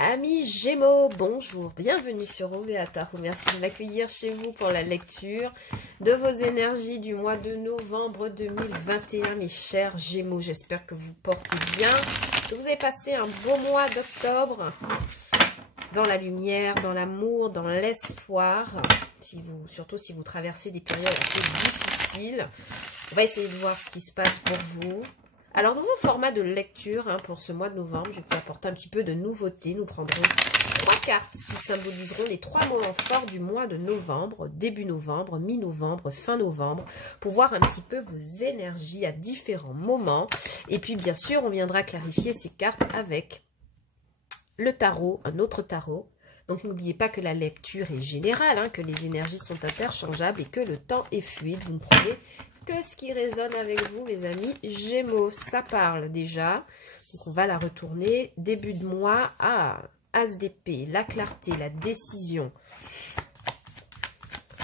Amis Gémeaux, bonjour, bienvenue sur Ovéa Tarot. Merci de m'accueillir chez vous pour la lecture de vos énergies du mois de novembre 2021, mes chers Gémeaux. J'espère que vous portez bien, que vous avez passé un beau mois d'octobre dans la lumière, dans l'amour, dans l'espoir. Surtout si vous traversez des périodes assez difficiles. On va essayer de voir ce qui se passe pour vous. Alors, nouveau format de lecture pour ce mois de novembre. Je vais vous apporter un petit peu de nouveauté. Nous prendrons 3 cartes qui symboliseront les 3 moments forts du mois de novembre, début novembre, mi-novembre, fin novembre, pour voir un petit peu vos énergies à différents moments. Et puis, bien sûr, on viendra clarifier ces cartes avec le tarot, un autre tarot. Donc, n'oubliez pas que la lecture est générale, que les énergies sont interchangeables et que le temps est fluide. Vous ne prenez que ce qui résonne avec vous, mes amis Gémeaux. Ça parle déjà. Donc, on va la retourner. Début de mois. As d'épée, la clarté, la décision.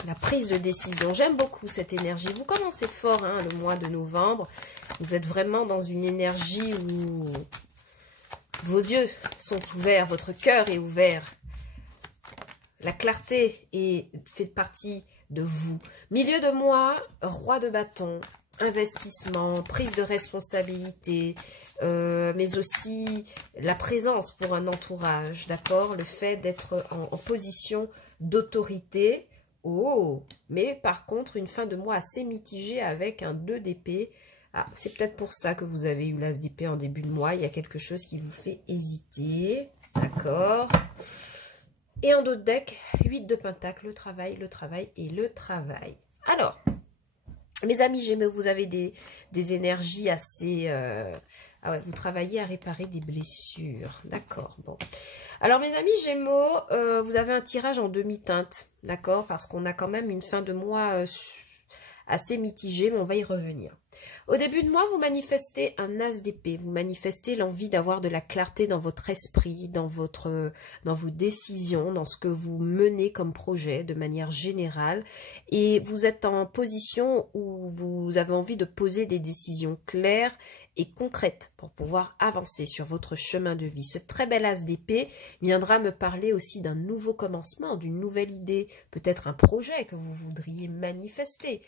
La prise de décision. J'aime beaucoup cette énergie. Vous commencez fort, le mois de novembre. Vous êtes vraiment dans une énergie où vos yeux sont ouverts, votre cœur est ouvert. La clarté fait partie de vous. Milieu de mois, roi de bâton, investissement, prise de responsabilité, mais aussi la présence pour un entourage, d'accord? Le fait d'être en position d'autorité. Mais par contre, une fin de mois assez mitigée avec un 2 d'épée. C'est peut-être pour ça que vous avez eu l'as d'épée en début de mois. Il y a quelque chose qui vous fait hésiter, d'accord? Et en dos de deck, 8 de pentacle, le travail et le travail. Alors, mes amis Gémeaux, vous avez des énergies assez... vous travaillez à réparer des blessures. D'accord, bon. Alors, mes amis Gémeaux, vous avez un tirage en demi-teinte, d'accord? Parce qu'on a quand même une fin de mois assez mitigée, mais on va y revenir. Au début de mois, vous manifestez un as d'épée, vous manifestez l'envie d'avoir de la clarté dans votre esprit, dans vos décisions, dans ce que vous menez comme projet de manière générale. Et vous êtes en position où vous avez envie de poser des décisions claires et concrètes pour pouvoir avancer sur votre chemin de vie. Ce très bel as d'épée viendra me parler aussi d'un nouveau commencement, d'une nouvelle idée, peut-être un projet que vous voudriez manifester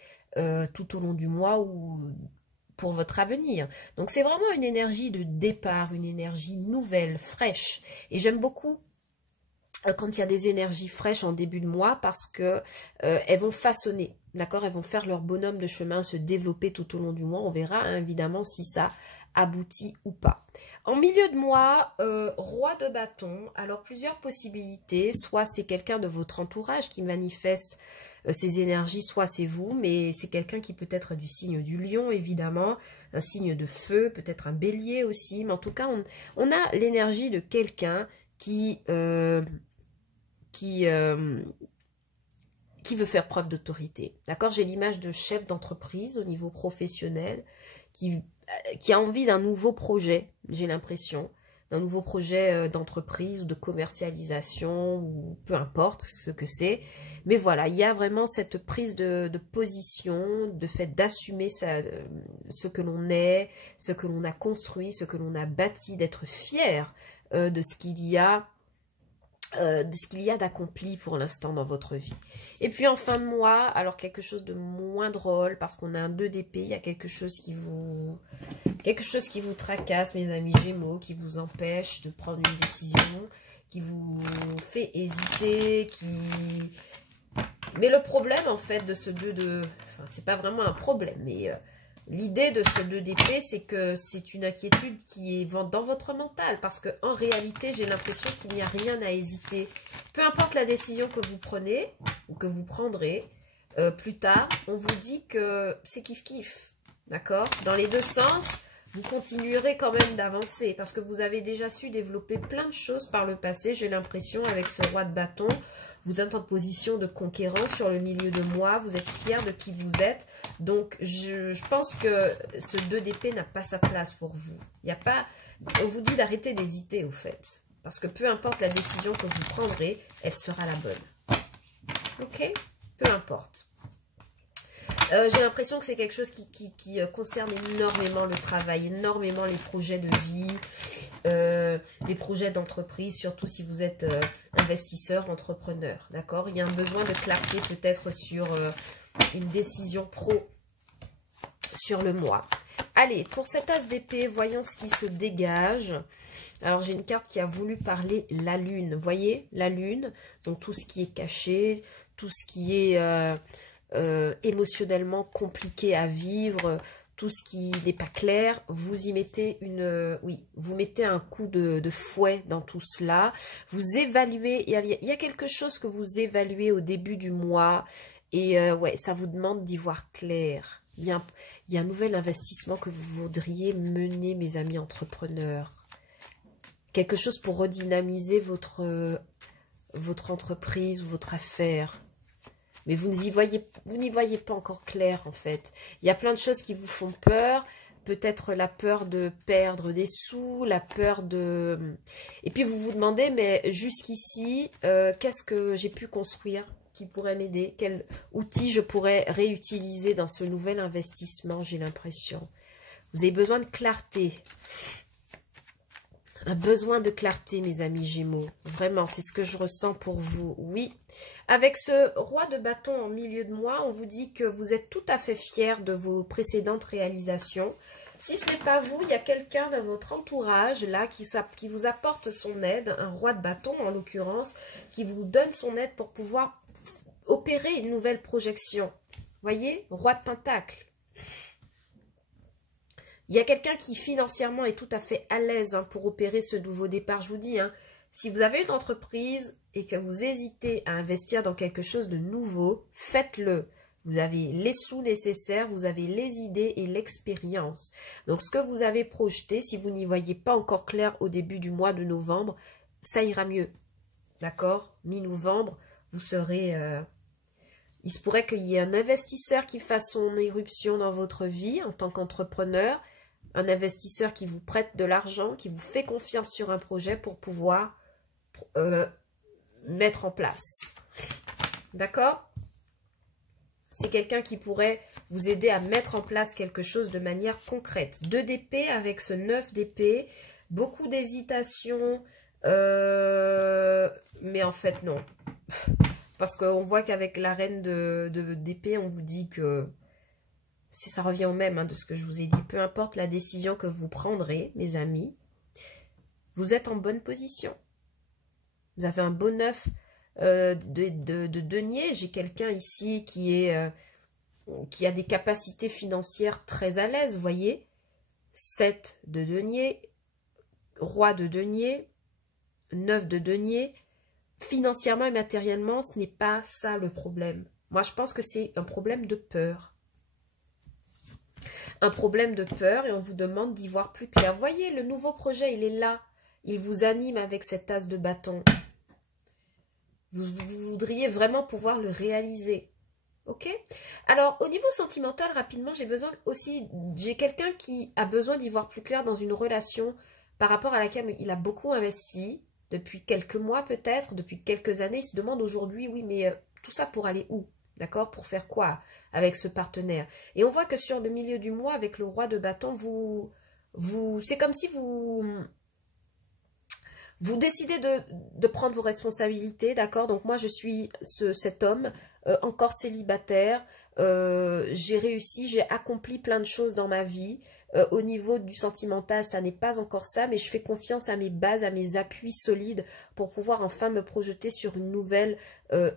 tout au long du mois ou pour votre avenir. Donc c'est vraiment une énergie de départ, une énergie nouvelle, fraîche. Et j'aime beaucoup quand il y a des énergies fraîches en début de mois parce que elles vont façonner, d'accord? Elles vont faire leur bonhomme de chemin se développer tout au long du mois. On verra évidemment si ça aboutit ou pas. En milieu de mois, roi de bâton. Alors plusieurs possibilités. Soit c'est quelqu'un de votre entourage qui manifeste ces énergies, soit c'est vous, mais c'est quelqu'un qui peut être du signe du lion, évidemment, un signe de feu, peut-être un bélier aussi, mais en tout cas, on a l'énergie de quelqu'un qui veut faire preuve d'autorité. D'accord? J'ai l'image de chef d'entreprise au niveau professionnel qui a envie d'un nouveau projet, j'ai l'impression, d'un nouveau projet d'entreprise ou de commercialisation, ou peu importe ce que c'est. Mais voilà, il y a vraiment cette prise de position, de fait d'assumer ce que l'on est, ce que l'on a construit, ce que l'on a bâti, d'être fier de ce qu'il y a d'accompli pour l'instant dans votre vie. Et puis en fin de mois, alors quelque chose de moins drôle, parce qu'on a un 2 d'épée, il y a quelque chose qui vous tracasse, mes amis Gémeaux, qui vous empêche de prendre une décision, qui vous fait hésiter, Mais le problème, en fait, de ce 2 de... Enfin, c'est pas vraiment un problème, mais... L'idée de ce 2 d'épée, c'est que c'est une inquiétude qui est dans votre mental. Parce qu'en réalité, j'ai l'impression qu'il n'y a rien à hésiter. Peu importe la décision que vous prenez, ou que vous prendrez, plus tard, on vous dit que c'est kiff-kiff. D'accord? Dans les deux sens, vous continuerez quand même d'avancer. Parce que vous avez déjà su développer plein de choses par le passé. J'ai l'impression, avec ce roi de bâton, vous êtes en position de conquérant sur le milieu de mois. Vous êtes fier de qui vous êtes. Donc, je pense que ce 2 d'épée n'a pas sa place pour vous. On vous dit d'arrêter d'hésiter, au fait. Parce que peu importe la décision que vous prendrez, elle sera la bonne. Ok? Peu importe. J'ai l'impression que c'est quelque chose qui concerne énormément le travail, énormément les projets de vie. les projets d'entreprise, surtout si vous êtes investisseur, entrepreneur. D'accord? Il y a un besoin de clarté peut-être sur une décision pro sur le mois. Allez, pour cet as d'épée, voyons ce qui se dégage. Alors, j'ai une carte qui a voulu parler la lune. Vous voyez, la lune, donc tout ce qui est caché, tout ce qui est émotionnellement compliqué à vivre, tout ce qui n'est pas clair, vous y mettez vous mettez un coup de fouet dans tout cela. Vous évaluez, il y a quelque chose que vous évaluez au début du mois et ouais, ça vous demande d'y voir clair. Il y a un nouvel investissement que vous voudriez mener, mes amis entrepreneurs. Quelque chose pour redynamiser votre entreprise ou votre affaire. Mais vous n'y voyez pas encore clair, en fait. Il y a plein de choses qui vous font peur. Peut-être la peur de perdre des sous, la peur de... Et puis vous vous demandez, mais jusqu'ici, qu'est-ce que j'ai pu construire qui pourrait m'aider? Quel outil je pourrais réutiliser dans ce nouvel investissement, j'ai l'impression. Vous avez besoin de clarté. Un besoin de clarté, mes amis Gémeaux. Vraiment, c'est ce que je ressens pour vous. Oui. Avec ce roi de bâton en milieu de mois, on vous dit que vous êtes tout à fait fiers de vos précédentes réalisations. Si ce n'est pas vous, il y a quelqu'un dans votre entourage là qui vous apporte son aide, un roi de bâton en l'occurrence, qui vous donne son aide pour pouvoir opérer une nouvelle projection. Voyez, roi de pentacle. Il y a quelqu'un qui financièrement est tout à fait à l'aise pour opérer ce nouveau départ. Je vous dis, si vous avez une entreprise et que vous hésitez à investir dans quelque chose de nouveau, faites-le. Vous avez les sous nécessaires, vous avez les idées et l'expérience. Donc, ce que vous avez projeté, si vous n'y voyez pas encore clair au début du mois de novembre, ça ira mieux. D'accord? Mi-novembre, vous serez... Il se pourrait qu'il y ait un investisseur qui fasse son éruption dans votre vie en tant qu'entrepreneur, un investisseur qui vous prête de l'argent, qui vous fait confiance sur un projet pour pouvoir mettre en place. D'accord? C'est quelqu'un qui pourrait vous aider à mettre en place quelque chose de manière concrète. 2 d'épée avec ce 9 d'épée, beaucoup d'hésitation, mais en fait non. Parce qu'on voit qu'avec la reine d'épée, on vous dit que ça revient au même de ce que je vous ai dit. Peu importe la décision que vous prendrez, mes amis, vous êtes en bonne position. Vous avez un beau 9 de denier. J'ai quelqu'un ici qui a des capacités financières très à l'aise, vous voyez. 7 de denier, roi de denier, 9 de denier. Financièrement et matériellement, ce n'est pas ça le problème. Moi, je pense que c'est un problème de peur. Un problème de peur et on vous demande d'y voir plus clair. Voyez, le nouveau projet, il est là. Il vous anime avec cet as de bâton. Vous voudriez vraiment pouvoir le réaliser. Ok? Alors, au niveau sentimental, rapidement, j'ai quelqu'un qui a besoin d'y voir plus clair dans une relation par rapport à laquelle il a beaucoup investi. Depuis quelques mois peut-être, depuis quelques années, il se demande aujourd'hui, oui, mais tout ça pour aller où? D'accord? Pour faire quoi avec ce partenaire? Et on voit que sur le milieu du mois, avec le roi de bâton, c'est comme si vous décidez de prendre vos responsabilités, d'accord? Donc moi, je suis cet homme encore célibataire. J'ai réussi, j'ai accompli plein de choses dans ma vie. Au niveau du sentimental, ça n'est pas encore ça, mais je fais confiance à mes bases, à mes appuis solides pour pouvoir enfin me projeter sur une nouvelle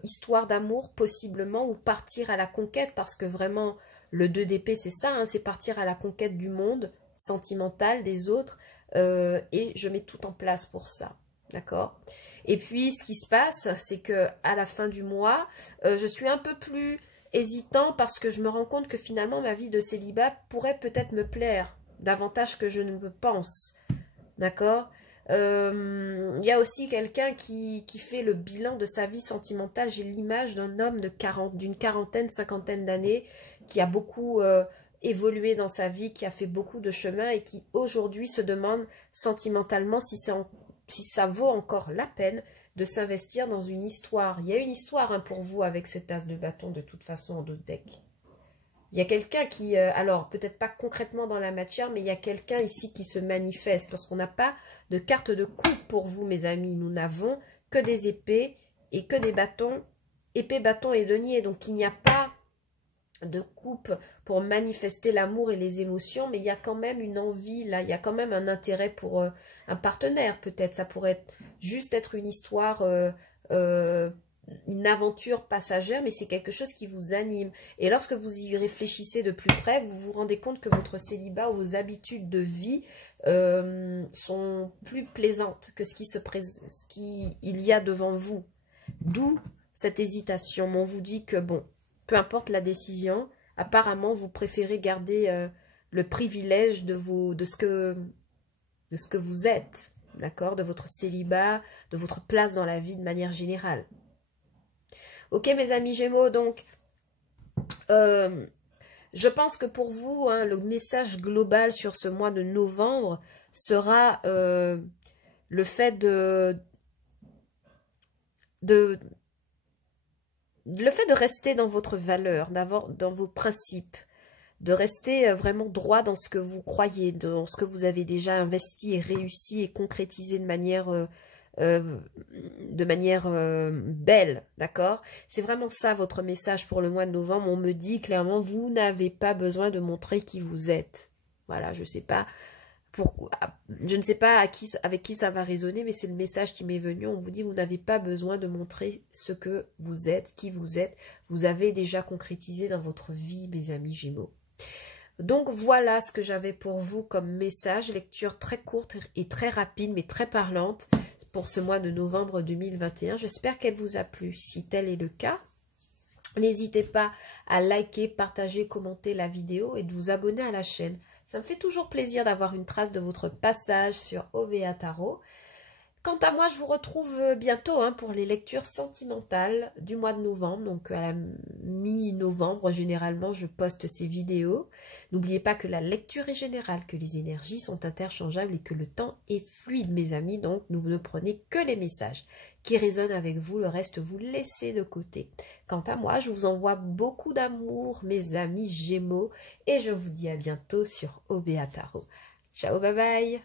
histoire d'amour, possiblement, ou partir à la conquête, parce que vraiment, le 2 d'épée, c'est ça, c'est partir à la conquête du monde sentimental, des autres, et je mets tout en place pour ça. D'accord? Et puis, ce qui se passe, c'est que à la fin du mois, je suis un peu plus hésitant parce que je me rends compte que finalement, ma vie de célibat pourrait peut-être me plaire davantage que je ne me pense. D'accord? Il y a aussi quelqu'un qui fait le bilan de sa vie sentimentale. J'ai l'image d'un homme d'une quarantaine, cinquantaine d'années qui a beaucoup évolué dans sa vie, qui a fait beaucoup de chemin et qui aujourd'hui se demande sentimentalement si ça vaut encore la peine de s'investir dans une histoire. Il y a une histoire pour vous avec cet as de bâton de toute façon en 2 decks. Il y a quelqu'un qui, alors peut-être pas concrètement dans la matière, mais il y a quelqu'un ici qui se manifeste parce qu'on n'a pas de carte de coupe pour vous, mes amis. Nous n'avons que des épées et que des bâtons, épée, bâton et denier. Donc il n'y a pas de coupe pour manifester l'amour et les émotions, mais il y a quand même une envie là, il y a quand même un intérêt pour un partenaire peut-être. Ça pourrait juste être une histoire, une aventure passagère, mais c'est quelque chose qui vous anime. Et lorsque vous y réfléchissez de plus près, vous vous rendez compte que votre célibat ou vos habitudes de vie sont plus plaisantes que ce qu'il y a devant vous. D'où cette hésitation. Mais on vous dit que bon, peu importe la décision, apparemment vous préférez garder le privilège de ce que vous êtes, d'accord, de votre célibat, de votre place dans la vie de manière générale. Ok mes amis Gémeaux, donc je pense que pour vous, hein, le message global sur ce mois de novembre sera le fait de rester dans votre valeur, dans vos principes, de rester vraiment droit dans ce que vous croyez, dans ce que vous avez déjà investi et réussi et concrétisé de manière belle, d'accord? C'est vraiment ça votre message pour le mois de novembre. On me dit clairement, vous n'avez pas besoin de montrer qui vous êtes. Voilà, je sais pas pourquoi, je ne sais pas avec qui ça va résonner, mais c'est le message qui m'est venu. On vous dit, vous n'avez pas besoin de montrer ce que vous êtes, qui vous êtes. Vous avez déjà concrétisé dans votre vie, mes amis Gémeaux. Donc voilà ce que j'avais pour vous comme message, lecture très courte et très rapide, mais très parlante pour ce mois de novembre 2021. J'espère qu'elle vous a plu. Si tel est le cas, n'hésitez pas à liker, partager, commenter la vidéo et de vous abonner à la chaîne. Ça me fait toujours plaisir d'avoir une trace de votre passage sur OVA Tarot. Quant à moi, je vous retrouve bientôt pour les lectures sentimentales du mois de novembre. Donc à la mi-novembre, généralement, je poste ces vidéos. N'oubliez pas que la lecture est générale, que les énergies sont interchangeables et que le temps est fluide, mes amis. Donc vous ne prenez que les messages qui résonnent avec vous. Le reste, vous laissez de côté. Quant à moi, je vous envoie beaucoup d'amour, mes amis Gémeaux. Et je vous dis à bientôt sur OVA Tarot. Ciao, bye bye!